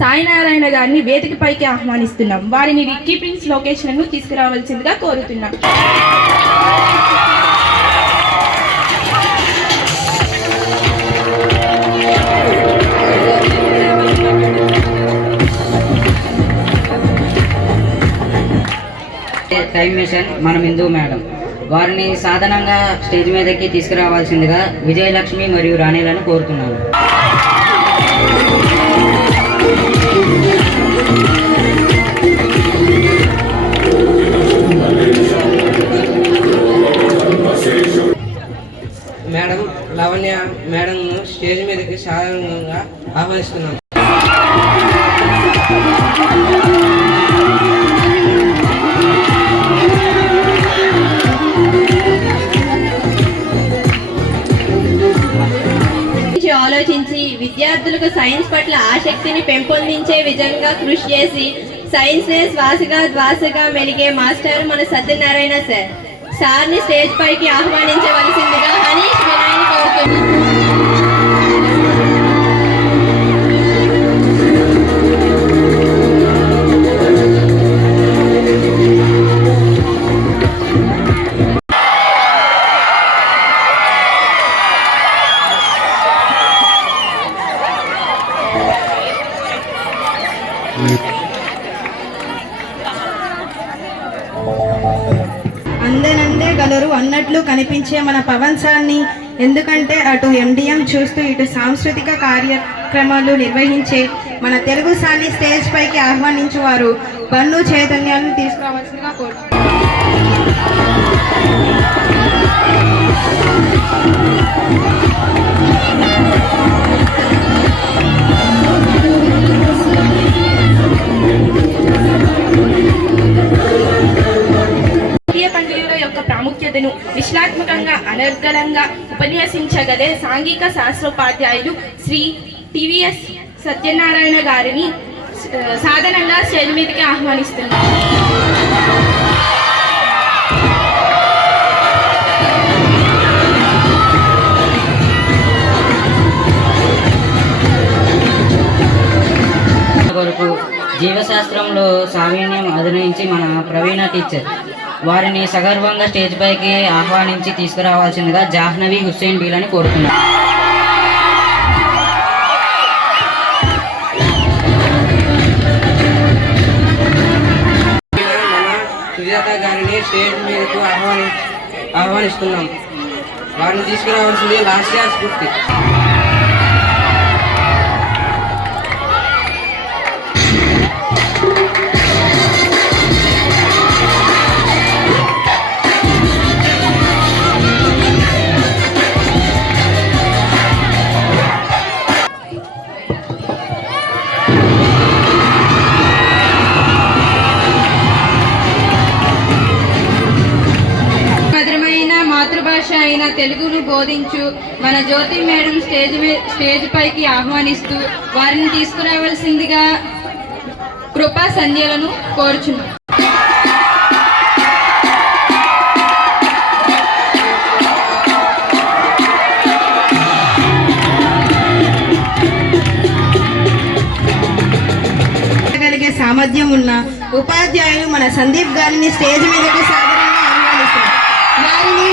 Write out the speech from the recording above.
సాయినారాయణ గారిని వేదికపైకి ఆహ్వానిస్తున్నాం. వారిని విక్కీ ప్రిన్స్ లొకేషన్ను తీసుకురావాల్సిందిగా కోరుతున్నాం. టైం మిషన్ మన బిందు మేడం వారిని సాధారణంగా స్టేజ్ మీదకి తీసుకురావాల్సిందిగా విజయలక్ష్మి మరియు రాణిలను కోరుతున్నాను. మేడం లవణ్య మేడంను స్టేజ్ మీదకి సాధారణంగా ఆహ్వానిస్తున్నాం. ఆలోచించి విద్యార్థులకు సైన్స్ పట్ల ఆసక్తిని పెంపొందించే విధంగా కృషి చేసి సైన్స్ నే శ్వాసగా మెలిగే మాస్టర్ మన సత్యనారాయణ సార్ని స్టేజ్ పైకి ఆహ్వానించవలసిందిగా హనీష్ వినాయని కోరుతున్నాను. అందనందే గలరు అన్నట్లు కనిపించే మన పవన్ సార్ని, ఎందుకంటే అటు ఎండిఎం చూస్తూ ఇటు సాంస్కృతిక కార్యక్రమాలు నిర్వహించే మన తెలుగు సార్ని స్టేజ్ పైకి ఆహ్వానించువారు బన్ను చైతన్యాలను తీసుకురావాల్సిందిగా కోరుతున్నాను. ప్రాముఖ్యతను విశ్లేషణాత్మకంగా అనర్గళంగా ఉపన్యసించగలే సాంఘిక శాస్త్రోపాధ్యాయులు శ్రీ టివిఎస్ సత్యనారాయణ గారిని సాధారణంగా స్టేజ్ మీదకి ఆహ్వానిస్తున్నారు. వరకు జీవశాస్త్రంలో సామాన్యం అధినయించి మన ప్రవీణ టీచర్ వారిని సగర్వంగా స్టేజ్ పైకి ఆహ్వానించి తీసుకురావాల్సిందిగా జాహ్నవి హుస్సేన్ బీలని కోరుతున్నారు. సుజాత గారిని స్టేజ్ మీదకు ఆహ్వానిస్తున్నాం. వారిని తీసుకురావాల్సింది లాస్య స్ఫూర్తి. మాతృభాష అయిన తెలుగును బోధించు మన జ్యోతి మేడం స్టేజ్ పైకి ఆహ్వానిస్తూ వారిని తీసుకురావాల్సిందిగా కృపా సంధ్యలను కోరుచున్నాం. సామర్థ్యం ఉన్న ఉపాధ్యాయులు మన సందీప్ గారిని స్టేజ్ మీదకు సాధారణంగా ఆహ్వానిస్తున్నారు. వారిని